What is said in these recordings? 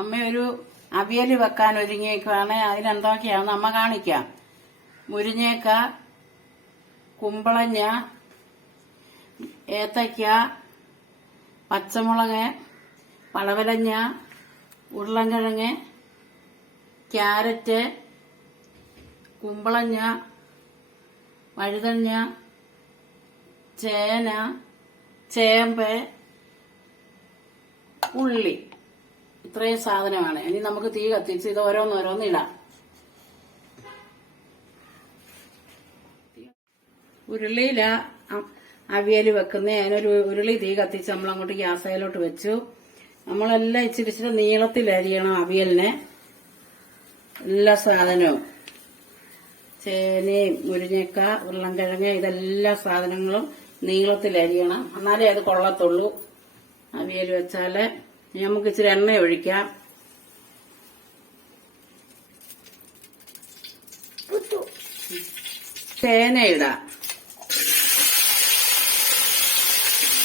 അമ്മ ഒരു അവിയൽ വെക്കാൻ ഒരുങ്ങിയേക്കുവാണ്. അതിനെന്തൊക്കെയാണെന്ന് അമ്മ കാണിക്കാം. മുരിങ്ങക്ക, കുമ്പളങ്ങ, ഏത്തയ്ക്ക, പച്ചമുളക്, പടവലങ്ങ, ഉരുളൻകിഴങ്ങ്, ക്യാരറ്റ്, കുമ്പളങ്ങ, വഴുതനങ്ങ, ചേന, ചേമ്പ്, ഉള്ളി. ഇത്രയും സാധനമാണ്. ഇനി നമുക്ക് തീ കത്തിച്ച് ഇത് ഓരോന്നോരോന്ന് ഇടാം. ഉരുളിയിലാ അവിയൽ വെക്കുന്നേ. അതിനൊരു ഉരുളി തീ കത്തിച്ച് നമ്മളങ്ങോട്ട് ഗ്യാസയിലോട്ട് വെച്ചു. നമ്മളെല്ലാം ഇച്ചിരി ഇച്ചിരി നീളത്തിൽ അരിയണം അവിയലിനെ. എല്ലാ സാധനവും ചേനയും മുരിങ്ങക്ക, ഉരുളൻകിഴങ്ങ്, ഇതെല്ലാ സാധനങ്ങളും നീളത്തിൽ അരിയണം. എന്നാലേ അത് കൊള്ളത്തുള്ളൂ അവിയൽ വെച്ചാല്. നമുക്ക് ഇച്ചിരി എണ്ണ ഒഴിക്കാം. ചേന ഇടാം.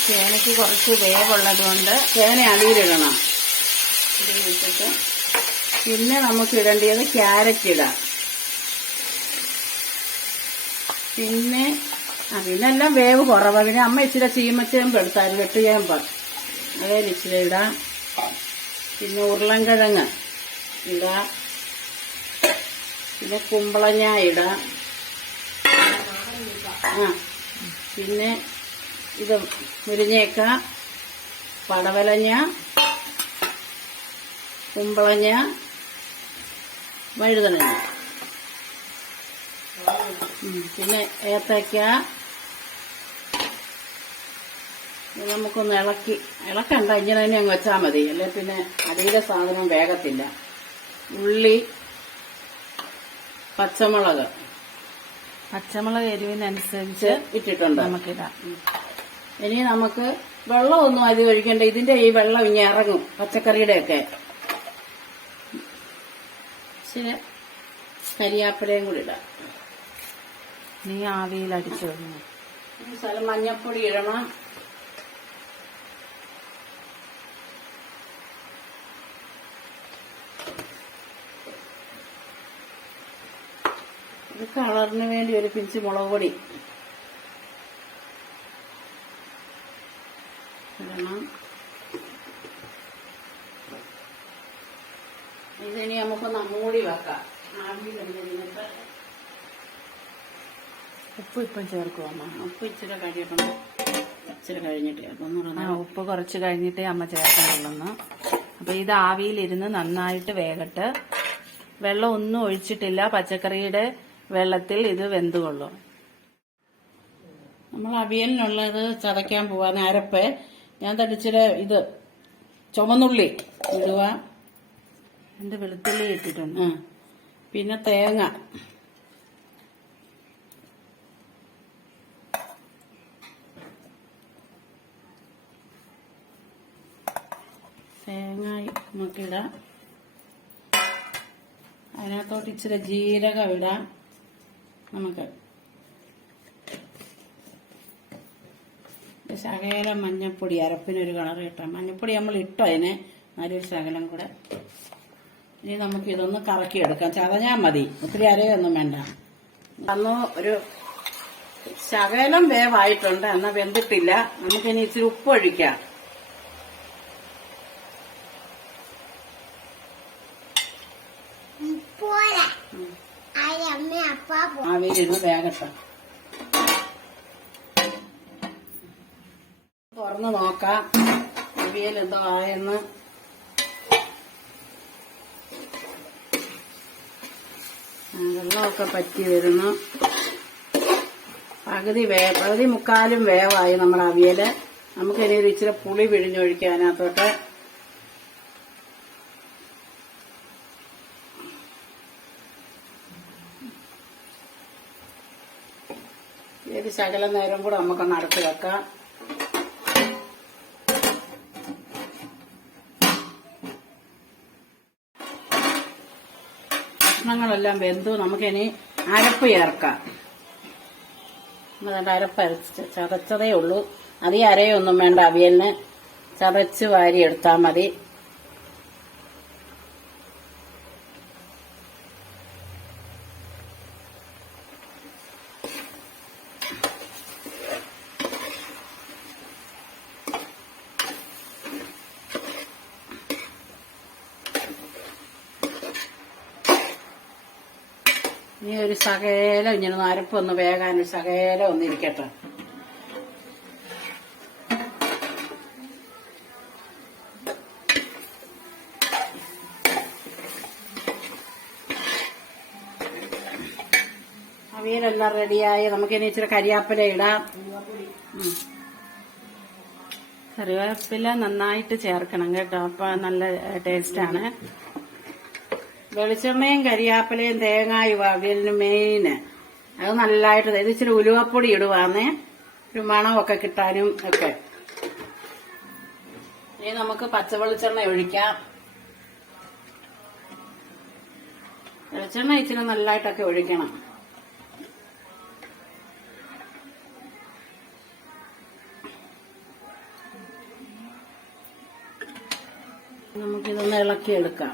ചേനയ്ക്ക് കുറച്ച് വേവുള്ളത് കൊണ്ട് ചേന അടിയിലിടണം. ഇട്ടിട്ട് പിന്നെ നമുക്ക് ഇടേണ്ടത് ക്യാരറ്റ് ഇടാം. പിന്നെല്ലാം വേവ് കുറവാണ്. പിന്നെ അമ്മ ഇച്ചിരി ചീമച്ചേമ്പ് എടുത്താൽ വെട്ടുചേമ്പ് അതേൽ ഇച്ചിരി ഇടാം. പിന്നെ ഉരുളൻകിഴങ്ങ് ഇടാം. പിന്നെ കുമ്പളങ്ങ ഇടാം. പിന്നെ ഇത് മുരിങ്ങക്ക, പടവലങ്ങ, കുമ്പളങ്ങ, വഴുതനങ്ങ, പിന്നെ ഏത്തയ്ക്ക. നമുക്കൊന്ന് ഇളക്കണ്ട, ഇങ്ങനെ തന്നെ അങ്ങ് വെച്ചാൽ മതി. അല്ലെ പിന്നെ അതിന്റെ സാധനം വേഗത്തില്ല. ഉള്ളി, പച്ചമുളക് എരിവിനനുസരിച്ച് ഇട്ടിട്ടുണ്ട് നമുക്കിടാം. ഇനി നമുക്ക് വെള്ളമൊന്നും അതി ഒഴിക്കണ്ട. ഇതിന്റെ ഈ വെള്ളം ഇങ്ങനെ ഇറങ്ങും പച്ചക്കറിയുടെ ഒക്കെ. ശരി, കരിയാപ്പിലയും കൂടി ഇടാം. നീ ആവിയിൽ അടിച്ചു കഴിഞ്ഞു. ഈ സ്ഥലം മഞ്ഞപ്പൊടി ഇടണം. ഇത് കളറിന് വേണ്ടി ഒരു പിഞ്ച് മുളക് പൊടി ഇടണം. ഇതിനി നമുക്കൊന്ന് മൂടി വെക്കാം. ആവിയിൽ കഴിഞ്ഞിട്ട് ഉപ്പ് ഇപ്പം ചേർക്കുവാ. ഉപ്പ് ഇച്ചിരി കഴിയണം. ഇച്ചിരി കഴിഞ്ഞിട്ട് അതൊന്നും ഉപ്പ് കുറച്ച് കഴിഞ്ഞിട്ടേ അമ്മ ചേർക്കാനുള്ളൂ. അപ്പൊ ഇത് ആവിയിലിരുന്ന് നന്നായിട്ട് വേകട്ട്. വെള്ളം ഒന്നും ഒഴിച്ചിട്ടില്ല. പച്ചക്കറിയുടെ വെള്ളത്തിൽ ഇത് വെന്തുകൊള്ളും. നമ്മൾ അവിയലിനുള്ളത് ചതയ്ക്കാൻ പോവാൻ അരപ്പ് ഞാൻ തടിച്ചിട്ട് ഇത് ചുമന്നുള്ളി ഇടുക. എന്റെ വെളുത്തുള്ളി ഇട്ടിട്ടുണ്ട്. പിന്നെ തേങ്ങ, നമുക്കിടാം. അതിനകത്തോട്ട് ഇച്ചിരി ജീരകം ഇടാം. നമുക്ക് ശകലം മഞ്ഞപ്പൊടി, അരപ്പിനൊരു കളർ കിട്ടാം. മഞ്ഞപ്പൊടി നമ്മൾ ഇട്ടോ അതിന്, നല്ലൊരു ശകലം കൂടെ. ഇനി നമുക്ക് ഇതൊന്ന് കറക്കിയെടുക്കാം. ചതഞ്ഞാൽ മതി, ഒത്തിരി അരയൊന്നും വേണ്ട. അന്ന് ഒരു ശകലം വേവായിട്ടുണ്ട്, എന്നാൽ വെന്തിട്ടില്ല. നമുക്കിനി ഇച്ചിരി ഉപ്പ് ഒഴിക്കാം. ആവിയിലിരുന്ന് വേഗട്ടെ. തുറന്ന് നോക്കാം അവിയൽ എന്തോ ആയെന്ന്. വെള്ളമൊക്കെ പറ്റി വരുന്നു. പകുതി മുക്കാലും വേവായി നമ്മുടെ അവിയല്. നമുക്കിനി ഒരു ഇച്ചിരി പുളി പിഴിഞ്ഞൊഴിക്കാം അതിനകത്തോട്ട്. ഇത് ശകലം നേരം കൂടെ നമുക്കൊന്ന് അടച്ചു വെക്കാം. കഷ്ണങ്ങളെല്ലാം വെന്തു. നമുക്കിനി അരപ്പ് ചേർക്കാം. അരപ്പ് ചതച്ചതേ ഉള്ളൂ. അധികം അരയൊന്നും വേണ്ട അവിയലിന്. ചതച്ച് വാരി എടുത്താൽ മതി. ഇനി ഒരു ശകലം ഇങ്ങനെ അരപ്പൊന്ന് വേകാൻ ഒരു ശകലം ഒന്നിരിക്കട്ടെ. അവിയലെല്ലാം റെഡിയായി. നമുക്കിനി ഇച്ചിരി കരിയാപ്പില ഇടാം. കറിവേപ്പില നന്നായിട്ട് ചേർക്കണം കേട്ടോ, അപ്പൊ നല്ല ടേസ്റ്റാണ്. വെളിച്ചെണ്ണയും കരിയാപ്പിലയും തേങ്ങായും അവിയലിന് മെയിന്. അത് നല്ലതായിട്ട് ഇത് ഇച്ചിരി ഉലുവപ്പൊടി ഇടുവാന്നേ, ഒരു മണമൊക്കെ കിട്ടാനും ഒക്കെ. ഇനി നമുക്ക് പച്ചവെളിച്ചെണ്ണ ഒഴിക്കാം. വെളിച്ചെണ്ണ ഇച്ചിരി നല്ലതായിട്ടൊക്കെ ഒഴിക്കണം. നമുക്കിതൊന്ന് ഇളക്കിയെടുക്കാം.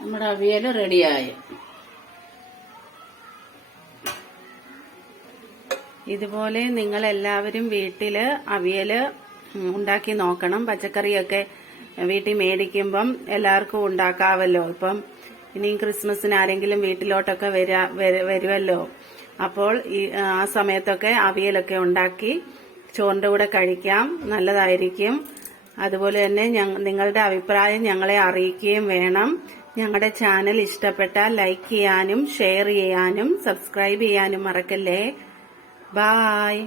നമ്മുടെ അവിയൽ റെഡിയായി. ഇതുപോലെ നിങ്ങൾ എല്ലാവരും വീട്ടില് അവിയല് ഉണ്ടാക്കി നോക്കണം. പച്ചക്കറിയൊക്കെ വീട്ടിൽ മേടിക്കുമ്പം എല്ലാവർക്കും ഉണ്ടാക്കാവല്ലോ. ഇപ്പം ഇനിയും ക്രിസ്മസിന് ആരെങ്കിലും വീട്ടിലോട്ടൊക്കെ വരുമല്ലോ. അപ്പോൾ ആ സമയത്തൊക്കെ അവിയലൊക്കെ ഉണ്ടാക്കി ചോറിന്റെ കൂടെ കഴിക്കാം, നല്ലതായിരിക്കും. അതുപോലെ തന്നെ നിങ്ങളുടെ അഭിപ്രായം ഞങ്ങളെ അറിയിക്കുകയും വേണം. ഞങ്ങളുടെ ചാനൽ ഇഷ്ടപ്പെട്ടാൽ ലൈക്ക് ചെയ്യാനും ഷെയർ ചെയ്യാനും സബ്സ്ക്രൈബ് ചെയ്യാനും മറക്കല്ലേ. ബായ്.